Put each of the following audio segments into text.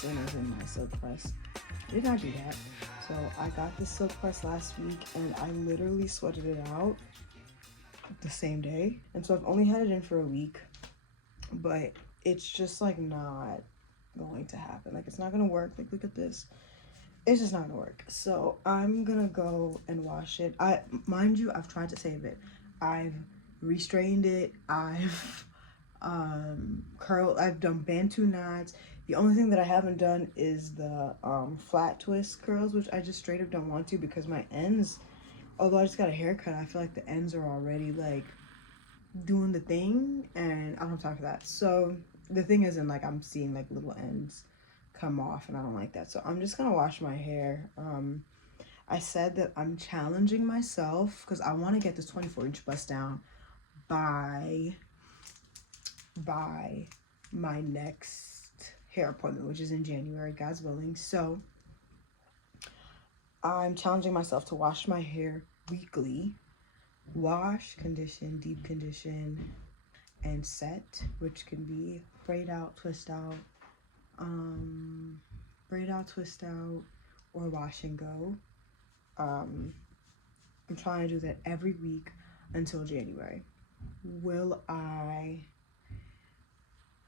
glisten is in my silk press. Did not do that. So I got this silk press last week and I literally sweated it out the same day. And so I've only had it in for a week, but it's just like not going to happen. Like, it's not gonna work. Like, look at this. It's just not gonna work. So I'm gonna go and wash it. Mind you, I've tried to save it. I've restrained it. I've curled. I've done bantu knots. The only thing that I haven't done is the flat twist curls, which I just straight up don't want to because my ends, although I just got a haircut, I feel like the ends are already like doing the thing and I don't have time for that. So the thing isn't like I'm seeing like little ends come off and I don't like that. So I'm just gonna wash my hair. I said that I'm challenging myself because I want to get this 24-inch bust down by my next hair appointment, which is in January, God's willing. So I'm challenging myself to wash my hair weekly. Wash, condition, deep condition, and set, which can be braid out, twist out, twist out, or wash and go. I'm trying to do that every week until January. Will I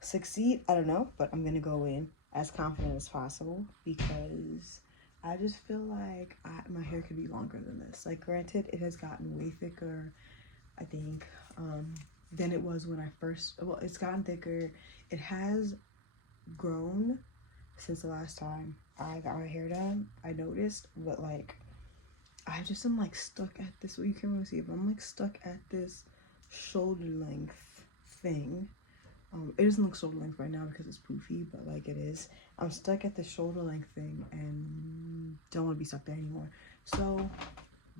succeed? I don't know, but I'm gonna go in as confident as possible because I just feel like my hair could be longer than this. Like, granted, it has gotten way thicker, I think, than it was when I first, well, it's gotten thicker. It has grown since the last time I got my hair done, I noticed, but like, I just am like stuck at this, well, you can't really see it, but I'm like stuck at this shoulder length thing. It doesn't look shoulder length right now because it's poofy, but like it is. I'm stuck at the shoulder length thing and don't want to be stuck there anymore. So I'm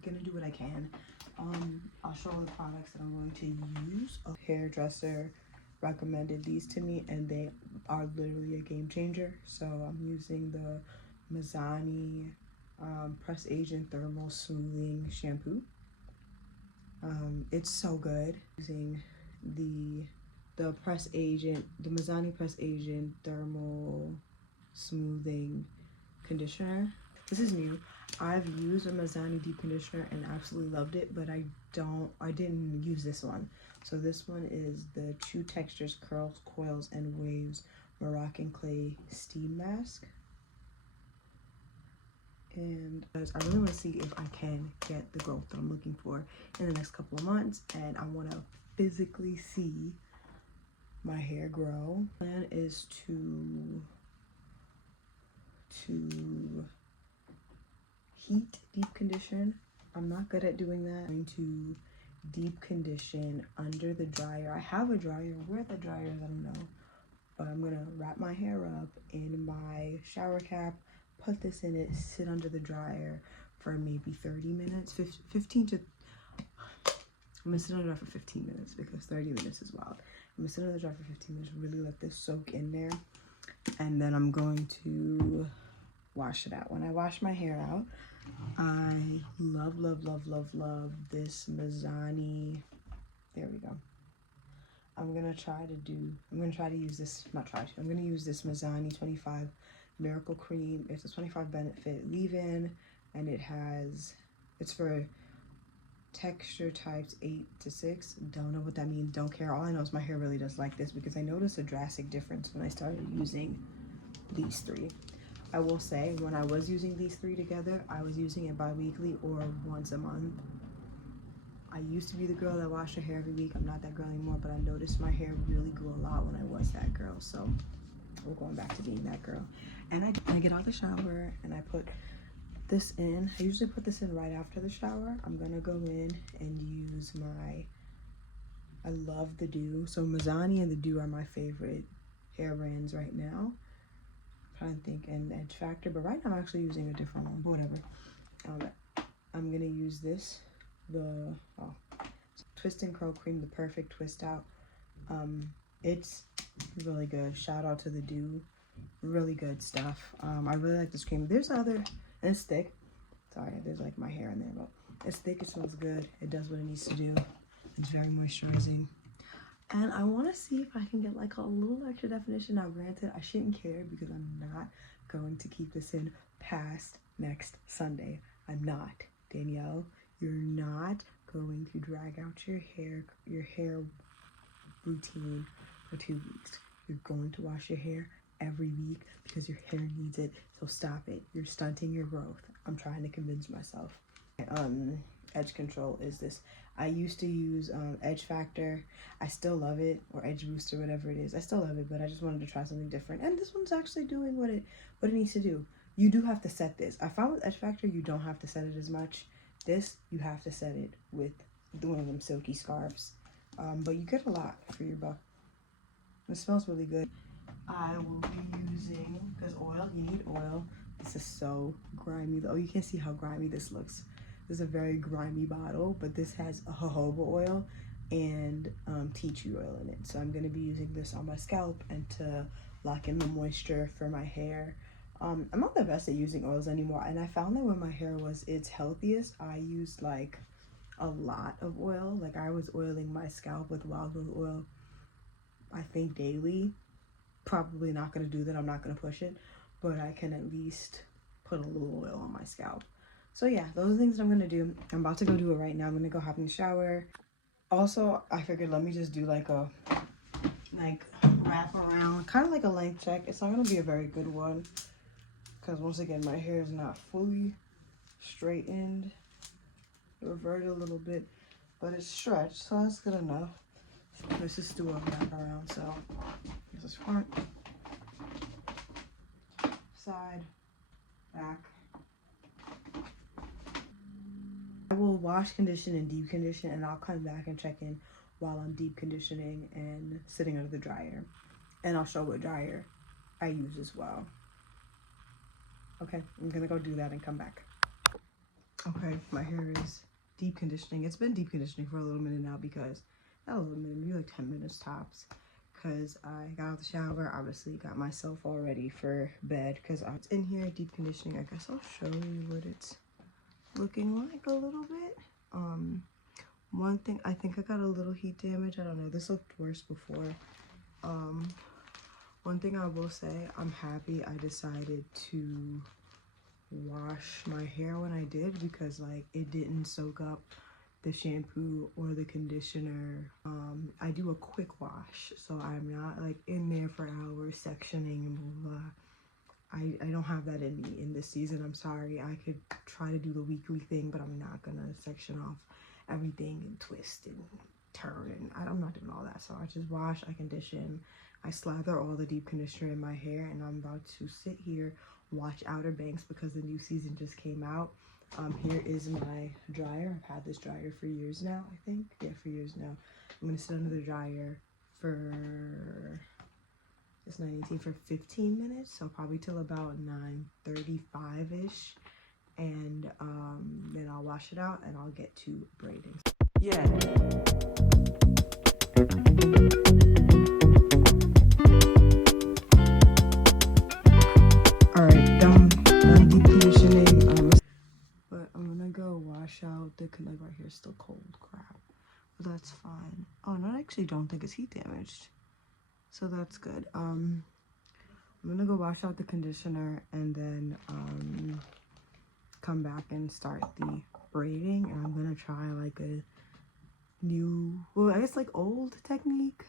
gonna do what I can. I'll show the products that I'm going to use. A hairdresser recommended these to me and they are literally a game changer. So I'm using the Mizani Press Agent Thermal Smoothing Shampoo. It's so good. Using the Press Agent, the Mizani Press Agent Thermal Smoothing Conditioner. This is new. I've used a Mizani deep conditioner and absolutely loved it, but I didn't use this one. So this one is the True Textures Curls, Coils, and Waves Moroccan Clay Steam Mask. And I really want to see if I can get the growth that I'm looking for in the next couple of months, and I want to physically see my hair grow. Plan is to heat deep condition. I'm not good at doing that. I'm going to deep condition under the dryer. I have a dryer. Where the dryer is, I don't know. But I'm gonna wrap my hair up in my shower cap, put this in it, sit under the dryer for maybe 30 minutes, 15 to, I'm gonna sit under the dryer for 15 minutes because 30 minutes is wild. I'm gonna sit under the dryer for 15 minutes, really let this soak in there. And then I'm going to wash it out. When I wash my hair out, I love this Mizani. There we go. I'm gonna use this Mizani 25 Miracle Cream. It's a 25 benefit leave-in, and it's for texture types 8 to 6. Don't know what that means, don't care. All I know is my hair really does like this because I noticed a drastic difference when I started using these three. I will say, when I was using these three together, I was using it bi-weekly or once a month. I used to be the girl that washed her hair every week. I'm not that girl anymore, but I noticed my hair really grew a lot when I was that girl. So we're going back to being that girl. And I get out of the shower and I put this in. I usually put this in right after the shower. I'm gonna go in and use I love the Dew. So Mizani and the Dew are my favorite hair brands right now. I'm trying to think, and Edge Factor, but right now I'm actually using a different one, whatever. I'm gonna use this, the Twist and Curl Cream, the Perfect Twist Out. It's really good. Shout out to the Dew. Really good stuff. I really like this cream. There's other, and it's thick. Sorry, there's like my hair in there, but it's thick. It smells good. It does what it needs to do. It's very moisturizing. And I want to see if I can get like a little extra definition. Now granted, I shouldn't care because I'm not going to keep this in past next Sunday. I'm not. Danielle, you're not going to drag out your hair routine for 2 weeks. You're going to wash your hair every week because your hair needs it. So stop it. You're stunting your growth. I'm trying to convince myself. Edge control is this. I used to use Edge Factor. I still love it, or Edge Booster, whatever it is. I still love it, but I just wanted to try something different. And this one's actually doing what it needs to do. You do have to set this. I found with Edge Factor, you don't have to set it as much. This, you have to set it with one of them silky scarves. But you get a lot for your buck. It smells really good. I will be using, because oil, you need oil. This is so grimy though. You can see how grimy this looks. This is a very grimy bottle, but this has a jojoba oil and tea tree oil in it. So I'm going to be using this on my scalp and to lock in the moisture for my hair. I'm not the best at using oils anymore, and I found that when my hair was its healthiest, I used like a lot of oil. Like I was oiling my scalp with wild rose oil, I think daily. Probably not going to do that. I'm not going to push it, but I can at least put a little oil on my scalp. So yeah, those are things that I'm going to do. I'm about to go do it right now. I'm going to go hop in the shower. Also, I figured let me just do like a wrap around, kind of like a length check. It's not going to be a very good one because once again, my hair is not fully straightened. It reverted a little bit, but it's stretched, so that's good enough. Let's just do a wrap around. So this is front, side, back. I will wash, condition, and deep condition, and I'll come back and check in while I'm deep conditioning and sitting under the dryer. And I'll show what dryer I use as well. Okay, I'm gonna go do that and come back. Okay, my hair is deep conditioning. It's been deep conditioning for a little minute now because, not a little minute, maybe like 10 minutes tops. Because I got out the shower, obviously got myself all ready for bed. Because I'm in here deep conditioning. I guess I'll show you what it's looking like a little bit. One thing, I think I got a little heat damage. I don't know, this looked worse before. One thing I will say, I'm happy I decided to wash my hair when I did, because like it didn't soak up the shampoo or the conditioner. I do a quick wash, so I'm not like in there for hours sectioning and blah, blah. I don't have that in me in this season. I'm sorry. I could try to do the weekly thing, but I'm not gonna section off everything and twist and turn, and I'm not doing all that. So I just wash, I condition, I slather all the deep conditioner in my hair, and I'm about to sit here, watch Outer Banks because the new season just came out. Here is my dryer. I've had this dryer for years now, I think. Yeah, for years now. I'm gonna sit under the dryer for, it's 9:18, for 15 minutes, so probably till about 9:35-ish. And then I'll wash it out and I'll get to braiding. Yeah. Alright, done deep conditioning. But I'm gonna go wash out the, like right here, still cold, crap. But that's fine. Oh, no, I actually don't think it's heat damaged. So that's good. I'm gonna go wash out the conditioner and then come back and start the braiding. And I'm gonna try like a new, well, I guess like old technique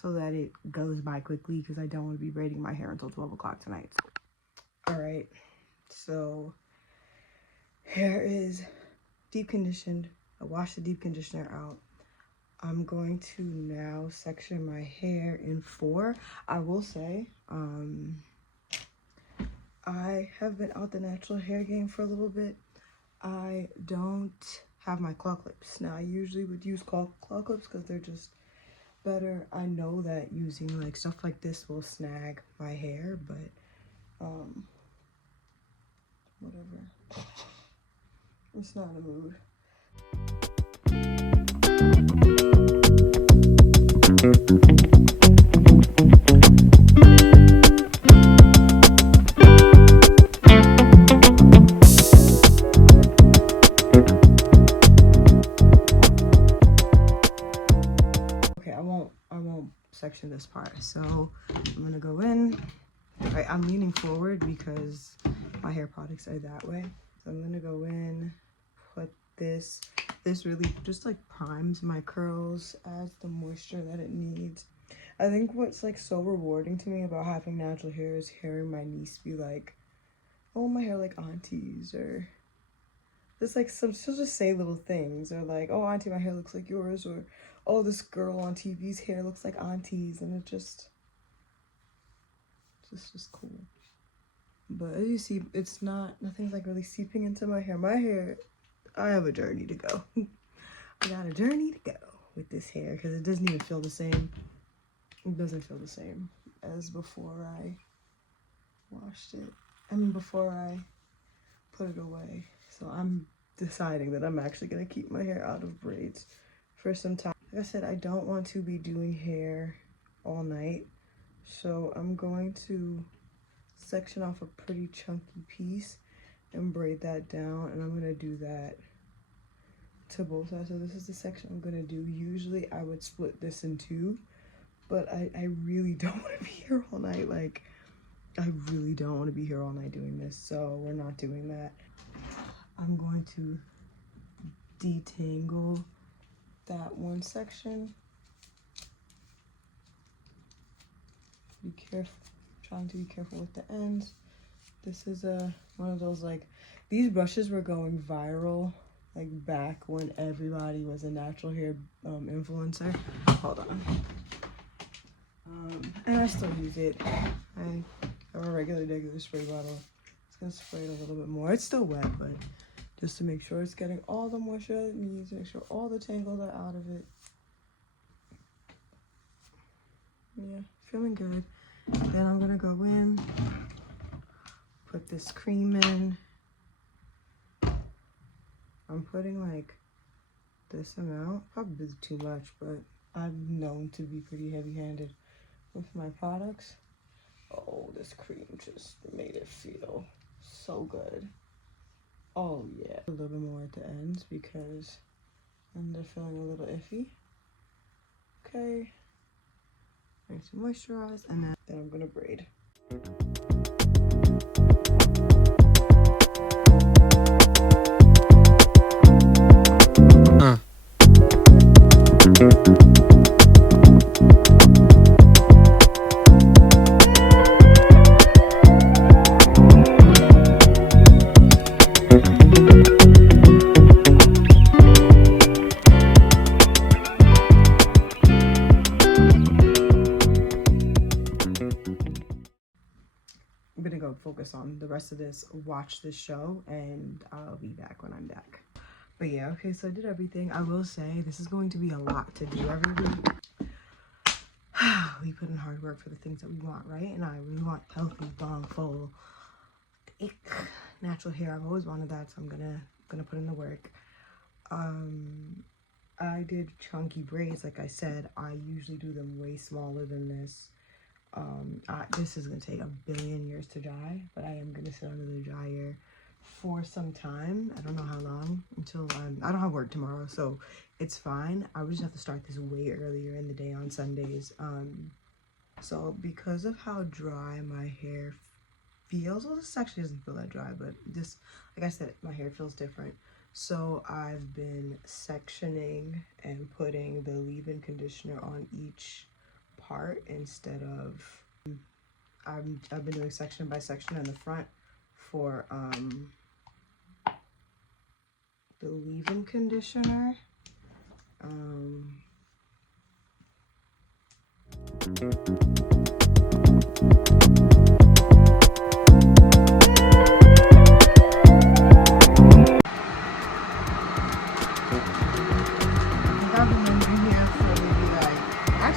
so that it goes by quickly, because I don't want to be braiding my hair until 12 o'clock tonight. All right, so hair is deep conditioned. I washed the deep conditioner out. I'm going to now section my hair in 4. I will say, I have been out the natural hair game for a little bit. I don't have my claw clips. Now, I usually would use claw clips because they're just better. I know that using like stuff like this will snag my hair, but whatever. It's not a mood. Okay, I won't section this part. So I'm gonna go in. Right, I'm leaning forward because my hair products are that way. So I'm gonna go in, put this really just like primes my curls, adds the moisture that it needs. I think what's like so rewarding to me about having natural hair is hearing my niece be like, oh, my hair like aunties, or just like she'll just say little things, or like, oh, auntie, my hair looks like yours, or oh, this girl on TV's hair looks like auntie's, and it's just cool. But as you see, it's nothing's like really seeping into my hair. My hair, I have a journey to go. I got a journey to go with this hair because it doesn't even feel the same. It doesn't feel the same as before I washed it. I mean, before I put it away. So I'm deciding that I'm actually going to keep my hair out of braids for some time. Like I said, I don't want to be doing hair all night. So I'm going to section off a pretty chunky piece and braid that down, and I'm going to do that to both sides. So this is the section I'm going to do. Usually I would split this in two, but I really don't want to be here all night. Like, I really don't want to be here all night doing this, so we're not doing that. I'm going to detangle that one section. Be careful, trying to be careful with the ends. This is one of those, like, these brushes were going viral like back when everybody was a natural hair influencer. Hold on. And I still use it. I have a regular spray bottle. It's gonna spray it a little bit more. It's still wet, but just to make sure it's getting all the moisture it needs, make sure all the tangles are out of it. Yeah, feeling good. Then I'm gonna go in, put this cream in. I'm putting like this amount, probably too much, but I'm known to be pretty heavy-handed with my products. Oh, this cream just made it feel so good. Oh yeah, a little bit more at the ends because they're feeling a little iffy. Okay, nice and moisturized, and then I'm gonna braid. I'm gonna go focus on the rest of this, watch this show, and I'll be back when I'm back. But yeah, okay, so I did everything. I will say this is going to be a lot to do every week. We put in hard work for the things that we want, right? And I really want healthy, long, full, thick, natural hair. I've always wanted that, so I'm gonna put in the work. I did chunky braids, like I said. I usually do them way smaller than this. This is gonna take a billion years to dry, but I am gonna sit under the dryer for some time. I don't know how long, until I don't have work tomorrow, so it's fine. I would just have to start this way earlier in the day on Sundays. So because of how dry my hair feels, well, this actually doesn't feel that dry, but this, like I said, my hair feels different. So I've been sectioning and putting the leave-in conditioner on each part instead of I've been doing section by section in the front for the leave-in conditioner.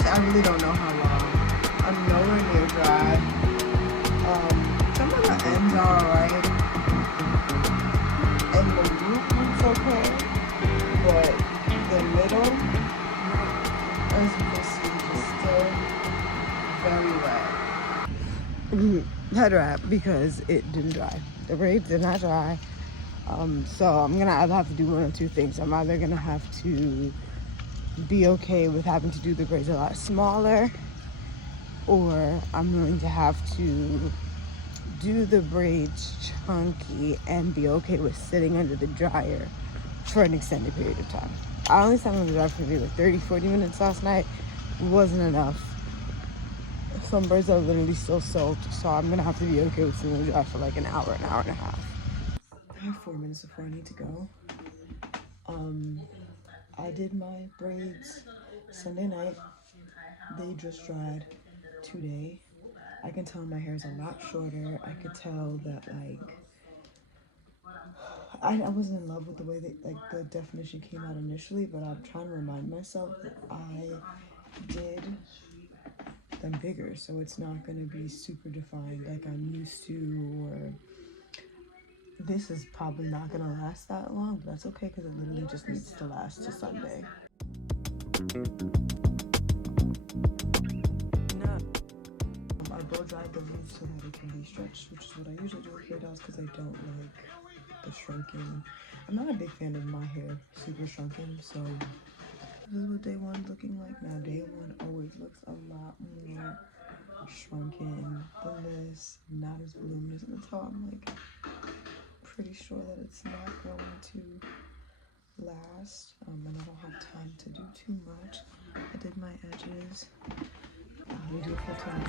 I really don't know how long. I'm nowhere near dry. Some of the ends are alright, and the root's okay, but the middle, as you can see, is still very wet. Head wrap because it didn't dry. The braids did not dry. So I'm gonna either have to do one or two things. I'm either gonna have to be okay with having to do the braids a lot smaller, or I'm willing to have to do the braids chunky and be okay with sitting under the dryer for an extended period of time. I only sat under the dryer for maybe like 30-40 minutes last night. Wasn't enough. Some braids are literally still soaked, so I'm gonna have to be okay with sitting in the dryer for like an hour and a half. I have 4 minutes before I need to go. I did my braids Sunday night. They just dried today. I can tell my hair is a lot shorter. I could tell that like I wasn't in love with the way that like the definition came out initially, but I'm trying to remind myself that I did them bigger, so it's not gonna be super defined like I'm used to, or this is probably not gonna last that long, but that's okay because it literally just needs to last to Sunday. I blow dried the roots so that it can be stretched, which is what I usually do with hair dolls because I don't like the shrunken. I'm not a big fan of my hair super shrunken, so this is what day one looking like. Now day one always looks a lot more shrunken than this, not as voluminous at the top. I'm like pretty sure that it's not going to last, and I don't have time to do too much. I did my edges. I'm gonna do a full time.